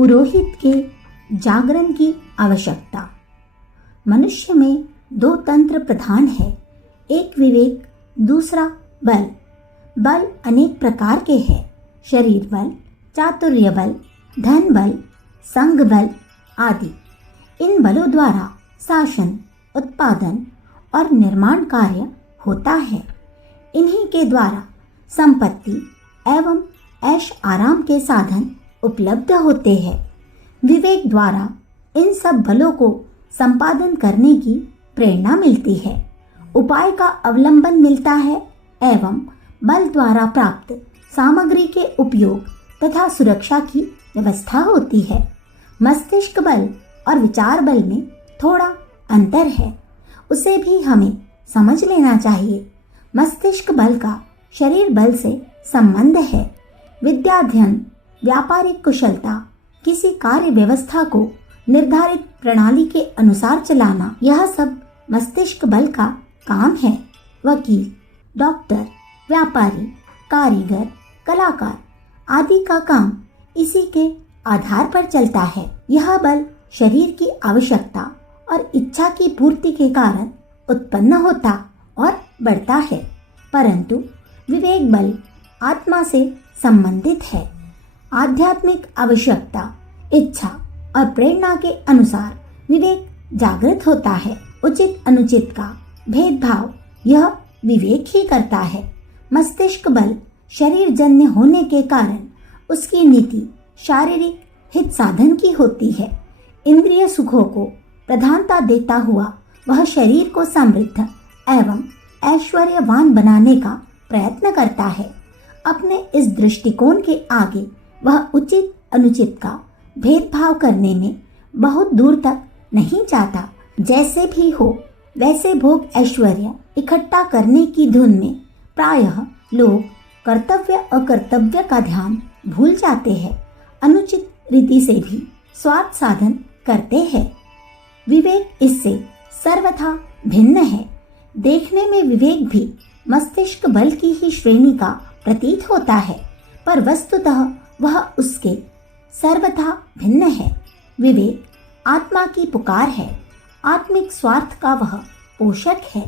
पुरोहित के जागरण की आवश्यकता। मनुष्य में दो तंत्र प्रधान है, एक विवेक, दूसरा बल। बल अनेक प्रकार के हैं, शरीर बल, चातुर्य बल, धन बल, संग बल आदि। इन बलों द्वारा शासन, उत्पादन और निर्माण कार्य होता है। इन्हीं के द्वारा संपत्ति एवं ऐश आराम के साधन उपलब्ध होते हैं। विवेक द्वारा इन सब बलों को संपादन करने की प्रेरणा मिलती है, उपाय का अवलंबन मिलता है एवं बल द्वारा प्राप्त सामग्री के उपयोग तथा सुरक्षा की व्यवस्था होती है। मस्तिष्क बल और विचार बल में थोड़ा अंतर है, उसे भी हमें समझ लेना चाहिए। मस्तिष्क बल का शरीर बल से संबंध है। विद्याध्ययन, व्यापारिक कुशलता, किसी कार्य व्यवस्था को निर्धारित प्रणाली के अनुसार चलाना, यह सब मस्तिष्क बल का काम है। वकील, डॉक्टर, व्यापारी, कारीगर, कलाकार आदि का काम इसी के आधार पर चलता है। यह बल शरीर की आवश्यकता और इच्छा की पूर्ति के कारण उत्पन्न होता और बढ़ता है, परंतु विवेक बल आत्मा से संबंधित है। आध्यात्मिक आवश्यकता, इच्छा और प्रेरणा के अनुसार विवेक जागृत होता है। उचित अनुचित का भेदभाव यह विवेक ही करता है। मस्तिष्क बल शरीर जन्य होने के कारण उसकी नीति शारीरिक हित साधन की होती है। इंद्रिय सुखों को प्रधानता देता हुआ वह शरीर को समृद्ध एवं ऐश्वर्यवान बनाने का प्रयत्न करता है। अपने इस दृष्टिकोण के आगे वह उचित अनुचित का भेदभाव करने में बहुत दूर तक नहीं जाता। जैसे भी हो वैसे भोग ऐश्वर्य इकट्ठा करने की धुन में प्रायः लोग कर्तव्य अकर्तव्य का ध्यान भूल जाते हैं, अनुचित रीति से भी स्वार्थ साधन करते हैं। विवेक इससे सर्वथा भिन्न है। देखने में विवेक भी मस्तिष्क बल की ही श्रेणी का प्रतीत होता है, पर वस्तुतः वह उसके सर्वथा भिन्न है। विवेक आत्मा की पुकार है, आत्मिक स्वार्थ का वह पोषक है।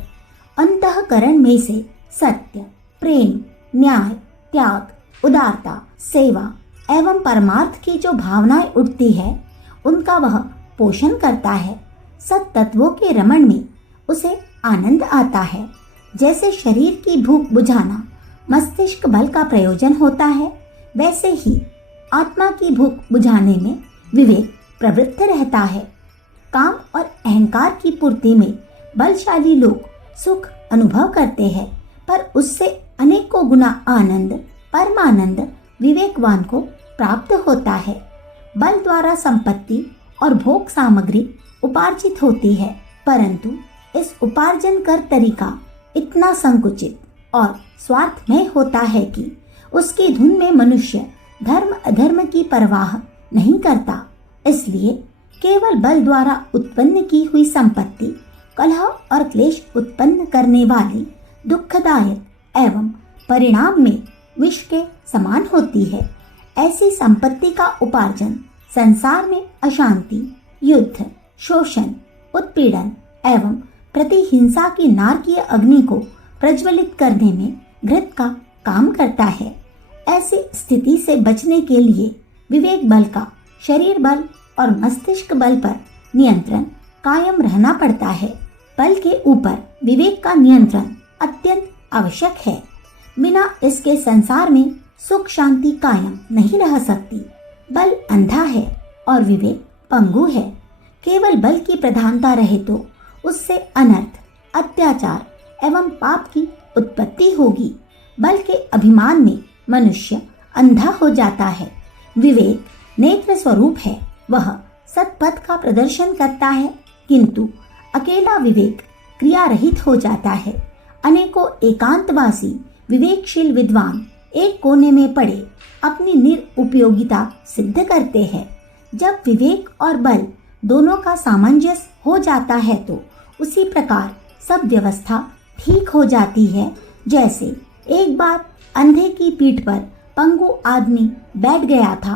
अंतःकरण में से सत्य, प्रेम, न्याय, त्याग, उदारता, सेवा एवं परमार्थ की जो भावनाएं उठती है, उनका वह पोषण करता है। सत तत्वों के रमण में उसे आनंद आता है। जैसे शरीर की भूख बुझाना मस्तिष्क बल का प्रयोजन होता है, वैसे ही आत्मा की भूख बुझाने में विवेक प्रवृत्त रहता है। काम और अहंकार की पूर्ति में बलशाली लोग सुख अनुभव करते हैं, पर उससे अनेकों गुना आनंद, परमानंद विवेकवान को प्राप्त होता है। बल द्वारा संपत्ति और भोग सामग्री उपार्जित होती है, परंतु इस उपार्जन कर तरीका इतना संकुचित और स्वार्थमय होता है कि उसकी धुन में मनुष्य धर्म अधर्म की परवाह नहीं करता। इसलिए केवल बल द्वारा उत्पन्न की हुई संपत्ति कलह और क्लेश उत्पन्न करने वाली, दुखदायक एवं परिणाम में विष के समान होती है। ऐसी संपत्ति का उपार्जन संसार में अशांति, युद्ध, शोषण, उत्पीड़न एवं प्रतिहिंसा की नारकीय अग्नि को प्रज्वलित करने में घृत का काम करता है। ऐसी स्थिति से बचने के लिए विवेक बल का शरीर बल और मस्तिष्क बल पर नियंत्रण कायम रहना पड़ता है। बल के ऊपर विवेक का नियंत्रण अत्यंत आवश्यक है। बिना इसके संसार में सुख शांति कायम नहीं रह सकती। बल अंधा है और विवेक पंगु है। केवल बल की प्रधानता रहे तो उससे अनर्थ, अत्याचार एवं पाप की उत्पत्ति होगी। बल के अभिमान में मनुष्य अंधा हो जाता है। विवेक नेत्र स्वरूप है, वह सत्पथ का प्रदर्शन करता है, किंतु अकेला विवेक क्रिया रहित हो जाता है। अनेकों एकांतवासी विवेकशील विद्वान एक कोने में पड़े अपनी निरुपयोगिता सिद्ध करते हैं। जब विवेक और बल दोनों का सामंजस्य हो जाता है तो उसी प्रकार सब व्यवस्था ठीक हो जाती है। जैसे एक बार अंधे की पीठ पर पंगु आदमी बैठ गया था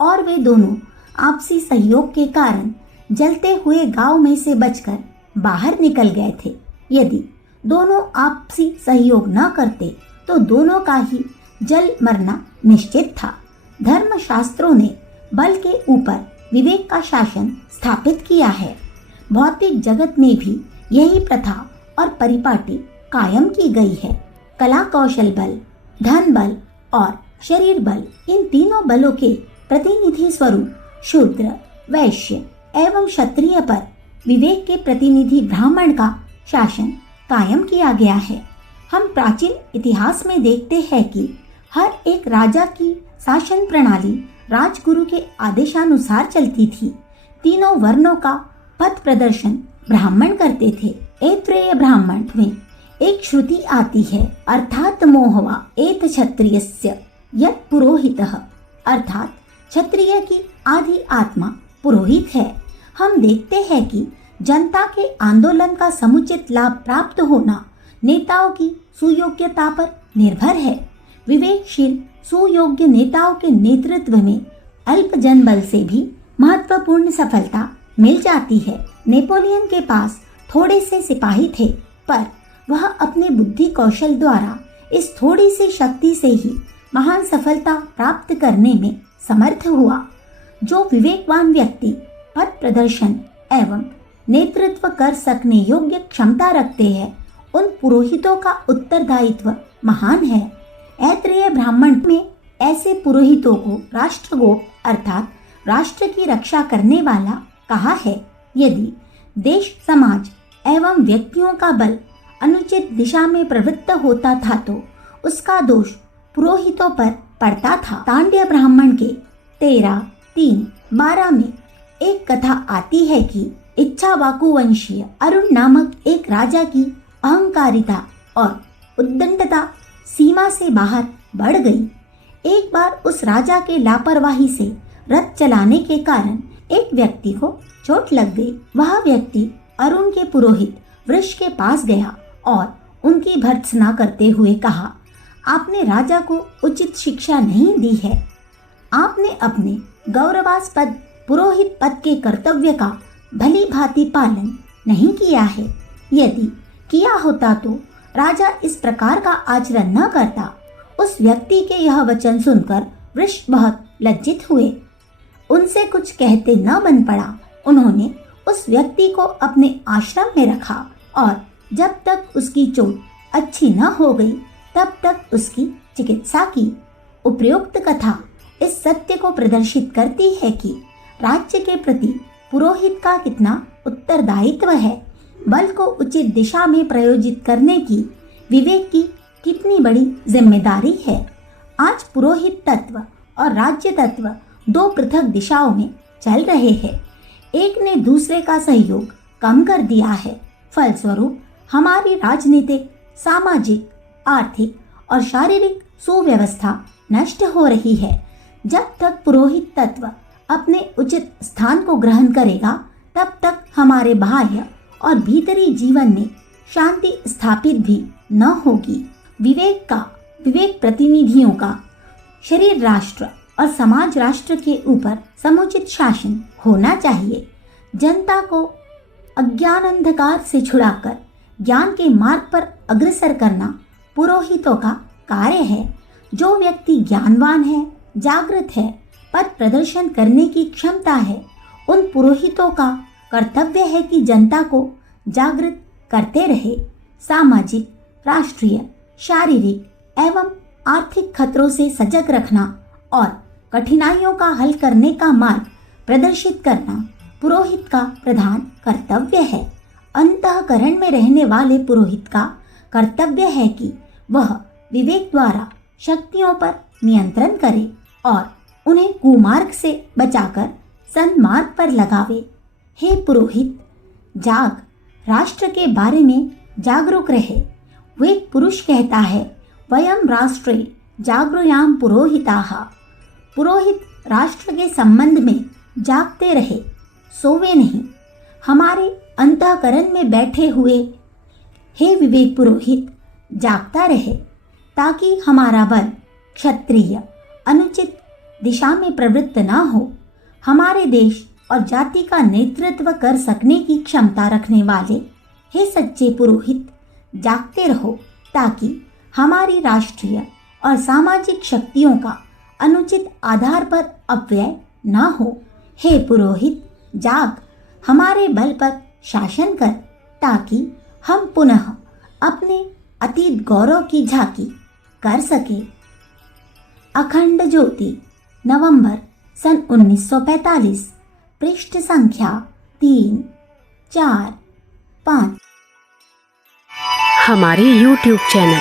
और वे दोनों आपसी सहयोग के कारण जलते हुए गांव में से बचकर बाहर निकल गए थे। यदि दोनों आपसी सहयोग न करते तो दोनों का ही जल मरना निश्चित था। धर्मशास्त्रों ने बल के ऊपर विवेक का शासन स्थापित किया है। भौतिक जगत में भी यही प्रथा और परिपाटी कायम की गई है। कला कौशल बल, धन बल और शरीर बल, इन तीनों बलों के प्रतिनिधि स्वरूप शूद्र, वैश्य एवं क्षत्रिय पर विवेक के प्रतिनिधि ब्राह्मण का शासन कायम किया गया है। हम प्राचीन इतिहास में देखते हैं कि हर एक राजा की शासन प्रणाली राजगुरु के आदेशानुसार चलती थी। तीनों वर्णों का पथ प्रदर्शन ब्राह्मण करते थे। ऐत्रेय ब्राह्मण में एक श्रुति आती है, अर्थात मोहवा एत क्षत्रियस्य यत् पुरोहितः, अर्थात क्षत्रिय की आधी आत्मा पुरोहित है। हम देखते हैं कि जनता के आंदोलन का समुचित लाभ प्राप्त होना नेताओं की सुयोग्यता पर निर्भर है। विवेकशील सुयोग्य नेताओं के नेतृत्व में अल्प जनबल से भी महत्वपूर्ण सफलता मिल जाती है। नेपोलियन के पास थोड़े से सिपाही थे, पर वह अपने बुद्धि कौशल द्वारा इस थोड़ी सी शक्ति से ही महान सफलता प्राप्त करने में समर्थ हुआ। जो विवेकवान व्यक्ति पथ प्रदर्शन एवं नेतृत्व कर सकने योग्य क्षमता रखते हैं, उन पुरोहितों का उत्तरदायित्व महान है। ऐत्रेय ब्राह्मण में ऐसे पुरोहितों को राष्ट्रगोप अर्थात राष्ट्र की रक्षा करने वाला कहा है। यदि देश, समाज एवं व्यक्तियों का बल अनुचित दिशा में प्रवृत्त होता था तो उसका दोष पुरोहितों पर पड़ता था। तांड्य ब्राह्मण के 13-3-12 में एक कथा आती है कि इच्छावाकु वंशीय अरुण नामक एक राजा की अहंकारिता और उद्दंडता सीमा से बाहर बढ़ गई। एक बार उस राजा के लापरवाही से रथ चलाने के कारण एक व्यक्ति को चोट लग गई। वह व्यक्ति अरुण के पुरोहित वृष के पास गया और उनकी भर्त्सना करते हुए कहा, आपने राजा को उचित शिक्षा नहीं दी है। आपने अपने गौरवास्पद पुरोहित पद के कर्तव्य का भली भांति पालन नहीं किया है। यदि किया होता तो राजा इस प्रकार का आचरण न करता। उस व्यक्ति के यह वचन सुनकर वृष बहुत लज्जित हुए। उनसे कुछ कहते न बन पड़ा। उन्होंने उस व्यक्ति को अपने आश्रम में रखा और जब तक उसकी चोट अच्छी न हो गई तब तक उसकी चिकित्सा की। उपरोक्त कथा इस सत्य को प्रदर्शित करती है कि राज्य के प्रति पुरोहित का कितना उत्तरदायित्व है। बल को उचित दिशा में प्रयोजित करने की विवेक की कितनी बड़ी जिम्मेदारी है। आज पुरोहित तत्व और राज्य तत्व दो पृथक दिशाओं में चल रहे हैं। एक ने दूसरे का सहयोग कम कर दिया है। फलस्वरूप हमारी राजनीतिक, सामाजिक, आर्थिक और शारीरिक सुव्यवस्था नष्ट हो रही है। जब तक पुरोहित तत्व अपने उचित स्थान को ग्रहण करेगा तब तक हमारे बाह्य और भीतरी जीवन में शांति स्थापित भी न होगी। विवेक प्रतिनिधियों का शरीर राष्ट्र और समाज राष्ट्र के ऊपर समुचित शासन होना चाहिए। जनता को अज्ञान अंधकार से छुड़ाकर ज्ञान के मार्ग पर अग्रसर करना पुरोहितों का कार्य है। जो व्यक्ति ज्ञानवान है, जागृत है, पथ प्रदर्शन करने की क्षमता है, उन पुरोहितों का कर्तव्य है कि जनता को जागृत करते रहे। सामाजिक, राष्ट्रीय, शारीरिक एवं आर्थिक खतरों से सजग रखना और कठिनाइयों का हल करने का मार्ग प्रदर्शित करना पुरोहित का प्रधान कर्तव्य है। अंतःकरण में रहने वाले पुरोहित का कर्तव्य है कि वह विवेक द्वारा शक्तियों पर नियंत्रण करे और उन्हें कुमार्ग से बचाकर सन्मार्ग पर लगावे। हे पुरोहित, जाग, राष्ट्र के बारे में जागरूक रहे। वेद पुरुष कहता है, वयम राष्ट्रे जागृयाम पुरोहिताः। पुरोहित राष्ट्र के संबंध में जागते रहे, सोवे नहीं। हमारे अंतःकरण में बैठे हुए हे विवेक पुरोहित जागता रहे ताकि हमारा बल क्षत्रिय अनुचित दिशा में प्रवृत्त न हो। हमारे देश और जाति का नेतृत्व कर सकने की क्षमता रखने वाले हे सच्चे पुरोहित, जागते रहो ताकि हमारी राष्ट्रीय और सामाजिक शक्तियों का अनुचित आधार पर अपव्यय न हो। हे पुरोहित, जाग, हमारे बल पर शासन कर ताकि हम पुनः अपने अतीत गौरव की झांकी कर सके। अखंड ज्योति, नवंबर सन 1945, पृष्ठ संख्या 3, 4, 5। हमारे YouTube चैनल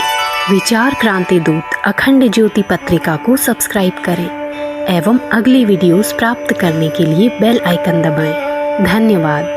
विचार क्रांति दूत अखंड ज्योति पत्रिका को सब्सक्राइब करें एवं अगली वीडियोस प्राप्त करने के लिए बेल आइकन दबाएं। धन्यवाद।